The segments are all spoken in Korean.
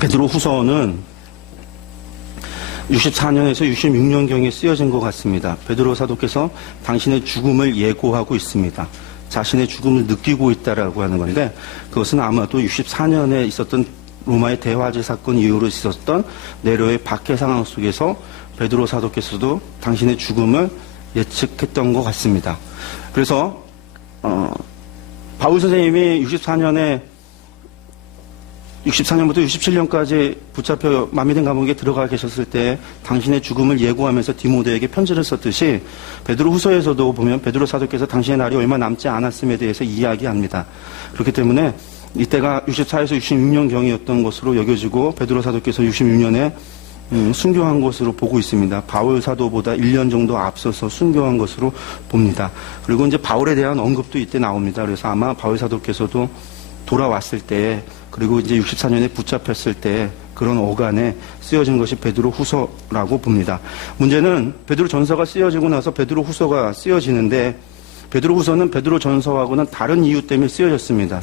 베드로 후서는 64년에서 66년경에 쓰여진 것 같습니다. 베드로 사도께서 당신의 죽음을 예고하고 있습니다. 자신의 죽음을 느끼고 있다라고 하는 건데, 그것은 아마도 64년에 있었던 로마의 대화제 사건 이후로 있었던 네로의 박해 상황 속에서 베드로 사도께서도 당신의 죽음을 예측했던 것 같습니다. 그래서 바울 선생님이 64년부터 67년까지 붙잡혀 마미된 감옥에 들어가 계셨을 때 당신의 죽음을 예고하면서 디모데에게 편지를 썼듯이 베드로 후서에서도 보면 베드로 사도께서 당신의 날이 얼마 남지 않았음에 대해서 이야기합니다. 그렇기 때문에 이때가 64에서 66년경이었던 것으로 여겨지고 베드로 사도께서 66년에 순교한 것으로 보고 있습니다. 바울 사도보다 1년 정도 앞서서 순교한 것으로 봅니다. 그리고 이제 바울에 대한 언급도 이때 나옵니다. 그래서 아마 바울 사도께서도 돌아왔을 때, 그리고 이제 64년에 붙잡혔을 때 그런 어간에 쓰여진 것이 베드로 후서라고 봅니다. 문제는 베드로 전서가 쓰여지고 나서 베드로 후서가 쓰여지는데, 베드로 후서는 베드로 전서하고는 다른 이유 때문에 쓰여졌습니다.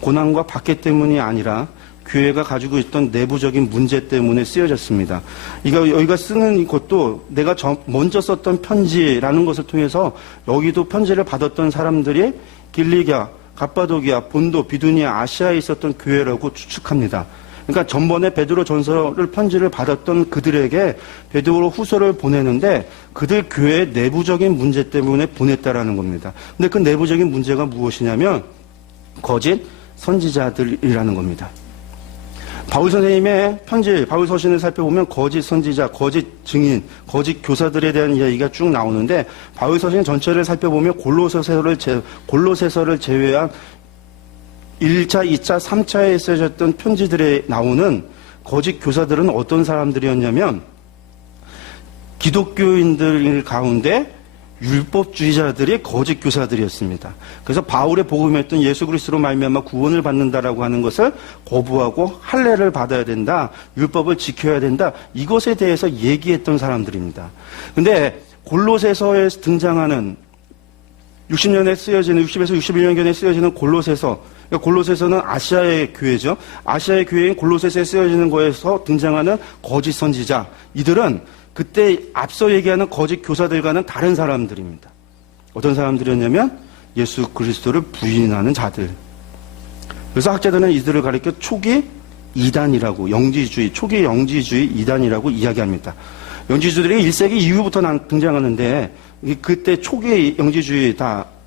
고난과 박해 때문이 아니라 교회가 가지고 있던 내부적인 문제 때문에 쓰여졌습니다. 여기가 쓰는 것도 내가 먼저 썼던 편지라는 것을 통해서 여기도 편지를 받았던 사람들이 길리기아, 갑바도기아, 본도, 비두니아, 아시아에 있었던 교회라고 추측합니다. 그러니까 전번에 베드로 전서를 편지를 받았던 그들에게 베드로 후서를 보내는데 그들 교회의 내부적인 문제 때문에 보냈다라는 겁니다. 근데 그 내부적인 문제가 무엇이냐면 거짓 선지자들이라는 겁니다. 바울 선생님의 편지, 바울 서신을 살펴보면 거짓 선지자, 거짓 증인, 거짓 교사들에 대한 이야기가 쭉 나오는데, 바울 서신 전체를 살펴보면 골로새서를 제외한 1차, 2차, 3차에 쓰여졌던 편지들에 나오는 거짓 교사들은 어떤 사람들이었냐면 기독교인들 가운데 율법주의자들이 거짓 교사들이었습니다. 그래서 바울의 복음했던 예수 그리스도로 말미암아 구원을 받는다라고 하는 것을 거부하고 할례를 받아야 된다, 율법을 지켜야 된다, 이것에 대해서 얘기했던 사람들입니다. 근데 골로새서에 등장하는 60년에 쓰여지는 60에서 61년경에 쓰여지는 골로새서, 그러니까 골로새서는 아시아의 교회죠. 아시아의 교회인 골로새서에 쓰여지는 거에서 등장하는 거짓 선지자, 이들은 그때 앞서 얘기하는 거짓 교사들과는 다른 사람들입니다. 어떤 사람들이었냐면 예수 그리스도를 부인하는 자들. 그래서 학자들은 이들을 가리켜 초기 이단이라고, 영지주의, 초기 영지주의 이단이라고 이야기합니다. 영지주들이 1세기 이후부터 등장하는데 그때 초기 영지주의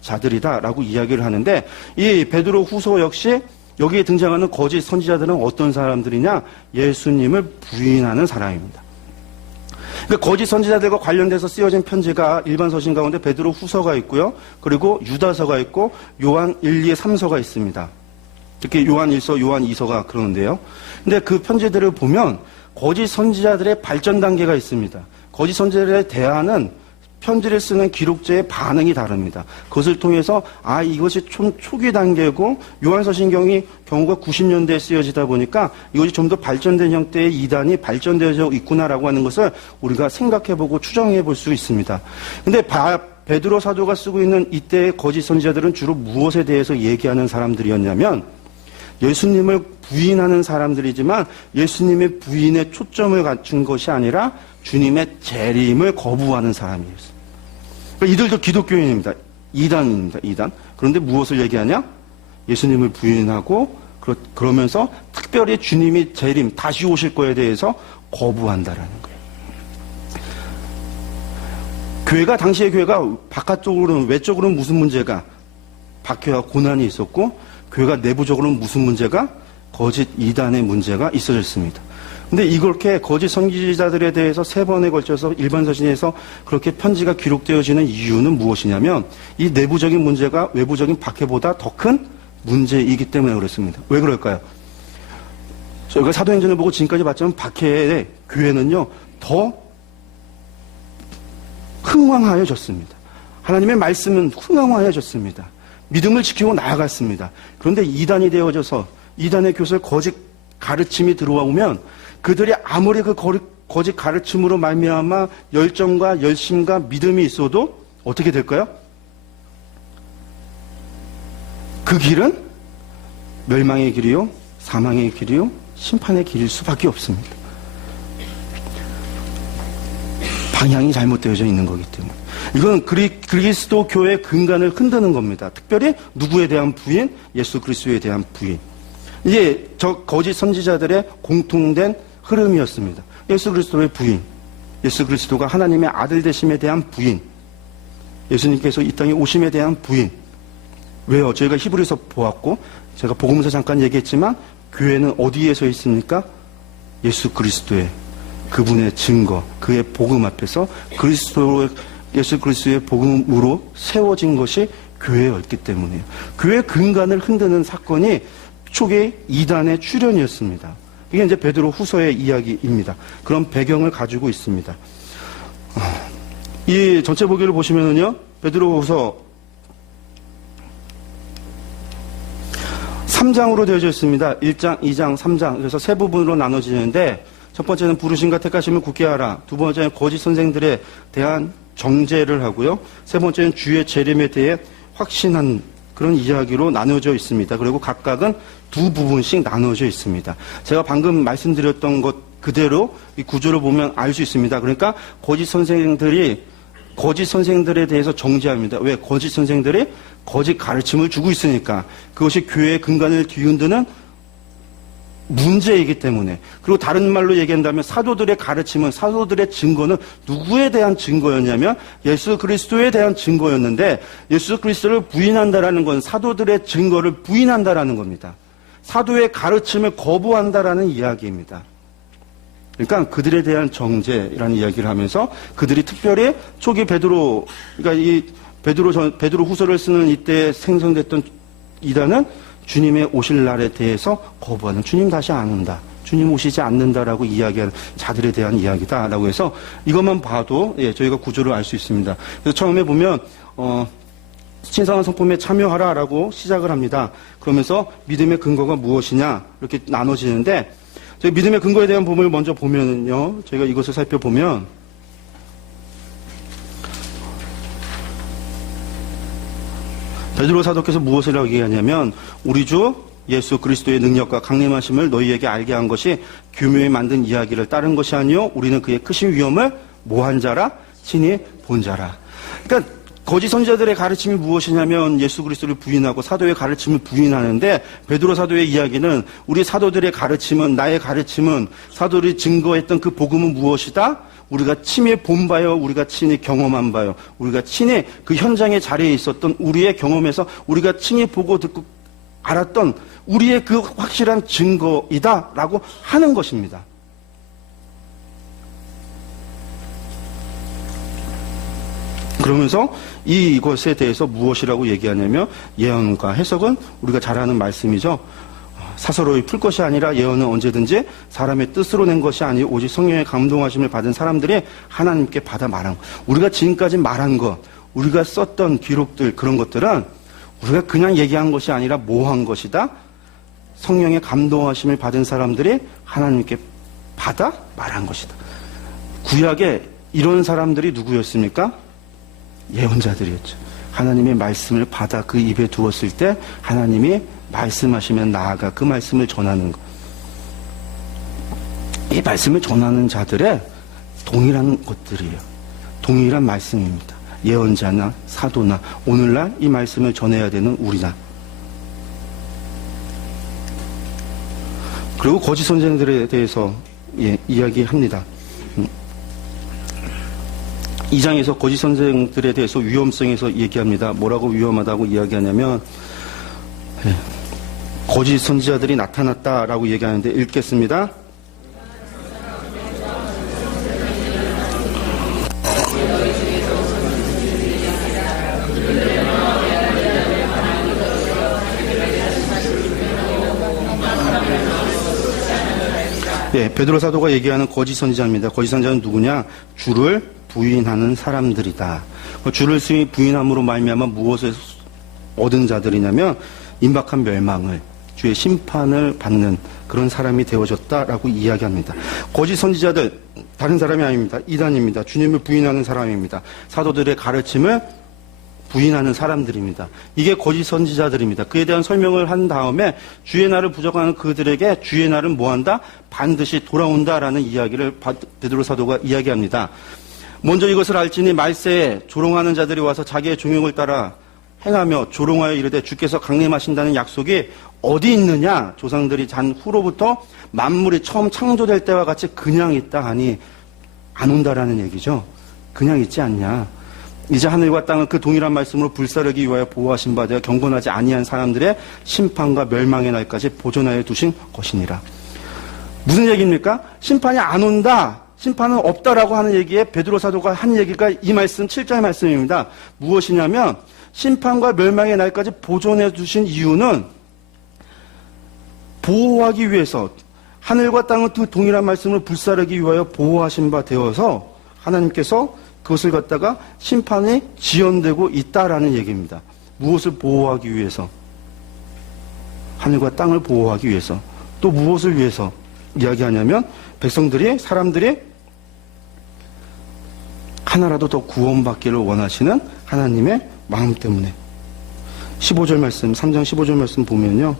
자들이다라고 이야기를 하는데, 이 베드로 후서 역시 여기에 등장하는 거짓 선지자들은 어떤 사람들이냐? 예수님을 부인하는 사람입니다. 그러니까 거짓 선지자들과 관련돼서 쓰여진 편지가 일반 서신 가운데 베드로 후서가 있고요. 그리고 유다서가 있고 요한 1, 2, 3서가 있습니다. 특히 요한 1서, 요한 2서가 그러는데요. 근데 그 편지들을 보면 거짓 선지자들의 발전 단계가 있습니다. 거짓 선지자들에 대하는 편지를 쓰는 기록자의 반응이 다릅니다. 그것을 통해서 이것이 좀 초기 단계고 요한서신경이 경우가 90년대에 쓰여지다 보니까 이것이 좀 더 발전된 형태의 이단이 발전되어 있구나라고 하는 것을 우리가 생각해보고 추정해볼 수 있습니다. 근데 베드로 사도가 쓰고 있는 이때의 거짓 선지자들은 주로 무엇에 대해서 얘기하는 사람들이었냐면 예수님을 부인하는 사람들이지만 예수님의 부인에 초점을 갖춘 것이 아니라 주님의 재림을 거부하는 사람이었어요. 이들도 기독교인입니다. 이단입니다. 이단. 그런데 무엇을 얘기하냐? 예수님을 부인하고 그러면서 특별히 주님이 재림, 다시 오실 거에 대해서 거부한다라는 거예요. 당시의 교회가 바깥쪽으로는, 외적으로는 무슨 문제가? 박해와 고난이 있었고, 교회가 내부적으로는 무슨 문제가? 거짓 이단의 문제가 있어졌습니다. 근데 이렇게 거짓 선지자들에 대해서 3번에 걸쳐서 일반 서신에서 그렇게 편지가 기록되어지는 이유는 무엇이냐면 이 내부적인 문제가 외부적인 박해보다 더 큰 문제이기 때문에 그렇습니다. 왜 그럴까요? 저희가 사도행전을 보고 지금까지 봤지만 박해의 교회는요 더 흥왕하여졌습니다. 하나님의 말씀은 흥왕하여졌습니다. 믿음을 지키고 나아갔습니다. 그런데 이단이 되어져서 이단의 교설 거짓 가르침이 들어오면 그들이 아무리 그 거짓 가르침으로 말미암아 열정과 열심과 믿음이 있어도 어떻게 될까요? 그 길은 멸망의 길이요, 사망의 길이요, 심판의 길일 수밖에 없습니다. 방향이 잘못되어져 있는 거기 때문에. 이건 그리스도 교회의 근간을 흔드는 겁니다. 특별히 누구에 대한 부인? 예수 그리스도에 대한 부인. 이게 저 거짓 선지자들의 공통된 흐름이었습니다. 예수 그리스도의 부인. 예수 그리스도가 하나님의 아들 되심에 대한 부인. 예수님께서 이 땅에 오심에 대한 부인. 왜요? 저희가 히브리서 보았고 제가 복음서 잠깐 얘기했지만 교회는 어디에 서 있습니까? 예수 그리스도의 그분의 증거, 그의 복음 앞에서 예수 그리스도의 복음으로 세워진 것이 교회였기 때문이에요. 교회 근간을 흔드는 사건이 초기 이단의 출현이었습니다. 이게 이제 베드로 후서의 이야기입니다. 그런 배경을 가지고 있습니다. 이 전체 보기를 보시면은요, 베드로 후서 3장으로 되어져 있습니다. 1장, 2장, 3장. 그래서 세 부분으로 나눠지는데, 첫 번째는 부르심과 택하심을 굳게 하라. 두 번째는 거짓 선생들에 대한 정죄를 하고요. 세 번째는 주의 재림에 대해 확신한 그런 이야기로 나눠져 있습니다. 그리고 각각은 두 부분씩 나눠져 있습니다. 제가 방금 말씀드렸던 것 그대로 이 구조를 보면 알 수 있습니다. 그러니까 거짓 선생들에 대해서 정죄합니다. 왜? 거짓 선생들이 거짓 가르침을 주고 있으니까. 그것이 교회의 근간을 뒤흔드는 문제이기 때문에. 그리고 다른 말로 얘기한다면 사도들의 가르침은, 사도들의 증거는 누구에 대한 증거였냐면 예수 그리스도에 대한 증거였는데, 예수 그리스도를 부인한다라는 건 사도들의 증거를 부인한다라는 겁니다. 사도의 가르침을 거부한다라는 이야기입니다. 그러니까 그들에 대한 정죄라는 이야기를 하면서 그들이 특별히 초기 그러니까 이 베드로 후서를 쓰는 이때 생성됐던 이단은 주님의 오실 날에 대해서 거부하는, 주님 다시 안 온다, 주님 오시지 않는다라고 이야기하는 자들에 대한 이야기다라고 해서 이것만 봐도 저희가 구조를 알 수 있습니다. 그래서 처음에 보면 신성한 성품에 참여하라라고 시작을 합니다. 그러면서 믿음의 근거가 무엇이냐 이렇게 나눠지는데, 저희 믿음의 근거에 대한 부분을 먼저 보면요, 저희가 이것을 살펴보면 베드로 사도께서 무엇을 얘기하냐면, 우리 주 예수 그리스도의 능력과 강림하심을 너희에게 알게 한 것이 교묘히 만든 이야기를 따른 것이 아니요 우리는 그의 크신 위엄을 모한 자라 친히 본 자라. 그러니까 거짓 선지자들의 가르침이 무엇이냐면 예수 그리스도를 부인하고 사도의 가르침을 부인하는데, 베드로 사도의 이야기는 우리 사도들의 가르침은, 나의 가르침은, 사도들이 증거했던 그 복음은 무엇이다? 우리가 친히 본 바요, 우리가 친히 경험한 바요, 우리가 친히 그 현장의 자리에 있었던 우리의 경험에서 우리가 친히 보고 듣고 알았던 우리의 그 확실한 증거이다라고 하는 것입니다. 그러면서 이것에 대해서 무엇이라고 얘기하냐면, 예언과 해석은 우리가 잘 아는 말씀이죠. 사서로이 풀 것이 아니라 예언은 언제든지 사람의 뜻으로 낸 것이 아니고 오직 성령의 감동하심을 받은 사람들이 하나님께 받아 말한 것. 우리가 지금까지 말한 것, 우리가 썼던 기록들, 그런 것들은 우리가 그냥 얘기한 것이 아니라 모한 것이다. 성령의 감동하심을 받은 사람들이 하나님께 받아 말한 것이다. 구약에 이런 사람들이 누구였습니까? 예언자들이었죠. 하나님의 말씀을 받아 그 입에 두었을 때 하나님이 말씀하시면 나아가 그 말씀을 전하는 것. 이 말씀을 전하는 자들의 동일한 것들이에요. 동일한 말씀입니다. 예언자나 사도나 오늘날 이 말씀을 전해야 되는 우리나. 그리고 거짓 선생들에 대해서 이야기합니다. 2장에서 거짓 선생들에 대해서 위험성에서 얘기합니다. 뭐라고 위험하다고 이야기하냐면, 거짓 선지자들이 나타났다라고 얘기하는데 읽겠습니다. 베드로 사도가 얘기하는 거짓 선지자입니다. 거짓 선지자는 누구냐? 주를 부인하는 사람들이다. 주를 부인함으로 말미암아 무엇을 얻은 자들이냐면 임박한 멸망을, 주의 심판을 받는 그런 사람이 되어졌다라고 이야기합니다. 거짓 선지자들 다른 사람이 아닙니다. 이단입니다. 주님을 부인하는 사람입니다. 사도들의 가르침을 부인하는 사람들입니다. 이게 거짓 선지자들입니다. 그에 대한 설명을 한 다음에 주의 날을 부정하는 그들에게 주의 날은 뭐한다? 반드시 돌아온다라는 이야기를 베드로 사도가 이야기합니다. 먼저 이것을 알지니 말세에 조롱하는 자들이 와서 자기의 종용을 따라 행하며 조롱하여 이르되 주께서 강림하신다는 약속이 어디 있느냐? 조상들이 잔 후로부터 만물이 처음 창조될 때와 같이 그냥 있다 하니 안 온다라는 얘기죠. 그냥 있지 않냐. 이제 하늘과 땅은 그 동일한 말씀으로 불사르기 위하여 보호하신 바 되어 경건하지 아니한 사람들의 심판과 멸망의 날까지 보존하여 두신 것이니라. 무슨 얘기입니까? 심판이 안 온다. 심판은 없다라고 하는 얘기에 베드로 사도가 한 얘기가 이 말씀 7절 말씀입니다. 무엇이냐면 심판과 멸망의 날까지 보존해 두신 이유는 보호하기 위해서 하늘과 땅은 그 동일한 말씀으로 불사르기 위하여 보호하신 바 되어서 하나님께서 그것을 갖다가 심판이 지연되고 있다라는 얘기입니다. 무엇을 보호하기 위해서? 하늘과 땅을 보호하기 위해서. 또 무엇을 위해서 이야기하냐면 백성들이 사람들이 하나라도 더 구원받기를 원하시는 하나님의 마음 때문에. 15절 말씀, 3장 15절 말씀 보면요.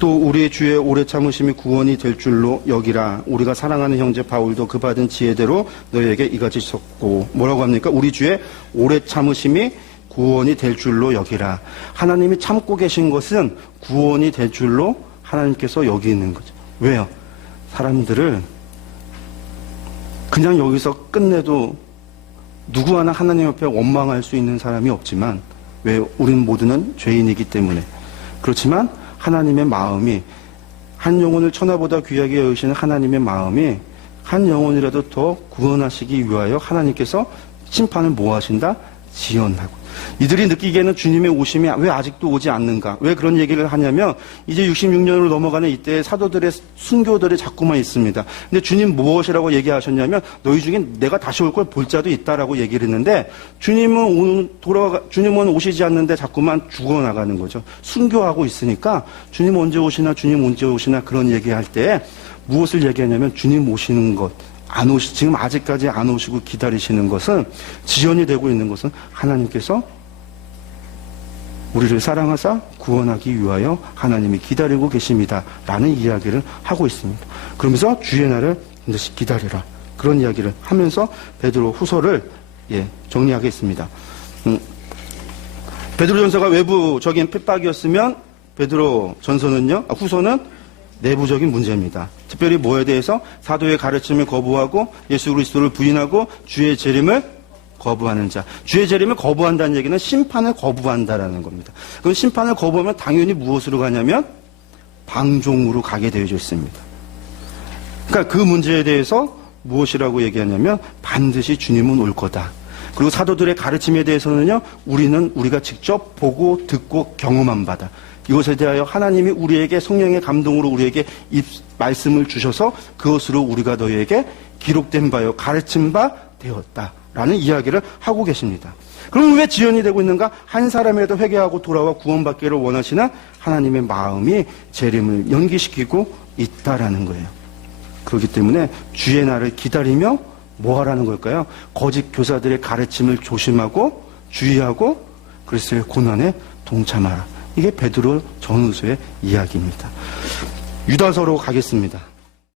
또 우리의 주의 오래 참으심이 구원이 될 줄로 여기라. 우리가 사랑하는 형제 바울도 그 받은 지혜대로 너희에게 이같이 썼고. 뭐라고 합니까? 우리 주의 오래 참으심이 구원이 될 줄로 여기라. 하나님이 참고 계신 것은 구원이 될 줄로 하나님께서 여기는 거죠. 왜요? 사람들을 그냥 여기서 끝내도 누구 하나 하나님 앞에 원망할 수 있는 사람이 없지만, 왜? 우린 모두는 죄인이기 때문에. 그렇지만 하나님의 마음이, 한 영혼을 천하보다 귀하게 여기시는 하나님의 마음이 한 영혼이라도 더 구원하시기 위하여 하나님께서 심판을 뭐 하신다? 지연하고. 이들이 느끼기에는 주님의 오심이 왜 아직도 오지 않는가? 왜 그런 얘기를 하냐면 이제 66년으로 넘어가는 이때 사도들의 순교들이 자꾸만 있습니다. 근데 주님 무엇이라고 얘기하셨냐면 너희 중에 내가 다시 올 걸 볼 자도 있다라고 얘기를 했는데 주님은 오시지 않는데 자꾸만 죽어나가는 거죠. 순교하고 있으니까 주님 언제 오시나 주님 언제 오시나 그런 얘기할 때 무엇을 얘기하냐면 주님 오시는 것, 지금 아직까지 안 오시고 기다리시는 것은, 지연이 되고 있는 것은 하나님께서 우리를 사랑하사 구원하기 위하여 하나님이 기다리고 계십니다. 라는 이야기를 하고 있습니다. 그러면서 주의 날을 반드시 기다리라. 그런 이야기를 하면서 베드로 후서를 정리하겠습니다. 베드로 전서가 외부적인 핍박이었으면 베드로 전서는요, 후서는 내부적인 문제입니다. 특별히 뭐에 대해서? 사도의 가르침을 거부하고 예수 그리스도를 부인하고 주의 재림을 거부하는 자. 주의 재림을 거부한다는 얘기는 심판을 거부한다라는 겁니다. 그럼 심판을 거부하면 당연히 무엇으로 가냐면 방종으로 가게 되어져 있습니다. 그러니까 그 문제에 대해서 무엇이라고 얘기하냐면 반드시 주님은 올 거다. 그리고 사도들의 가르침에 대해서는요, 우리가 직접 보고 듣고 경험한 바다. 이것에 대하여 하나님이 우리에게 성령의 감동으로 우리에게 말씀을 주셔서 그것으로 우리가 너희에게 기록된 바요 가르친 바 되었다라는 이야기를 하고 계십니다. 그럼 왜 지연이 되고 있는가? 한 사람이라도 회개하고 돌아와 구원받기를 원하시는 하나님의 마음이 재림을 연기시키고 있다라는 거예요. 그렇기 때문에 주의 날을 기다리며 뭐 하라는 걸까요? 거짓 교사들의 가르침을 조심하고 주의하고 그리스도의 고난에 동참하라. 이게 베드로 전후서의 이야기입니다. 유다서로 가겠습니다.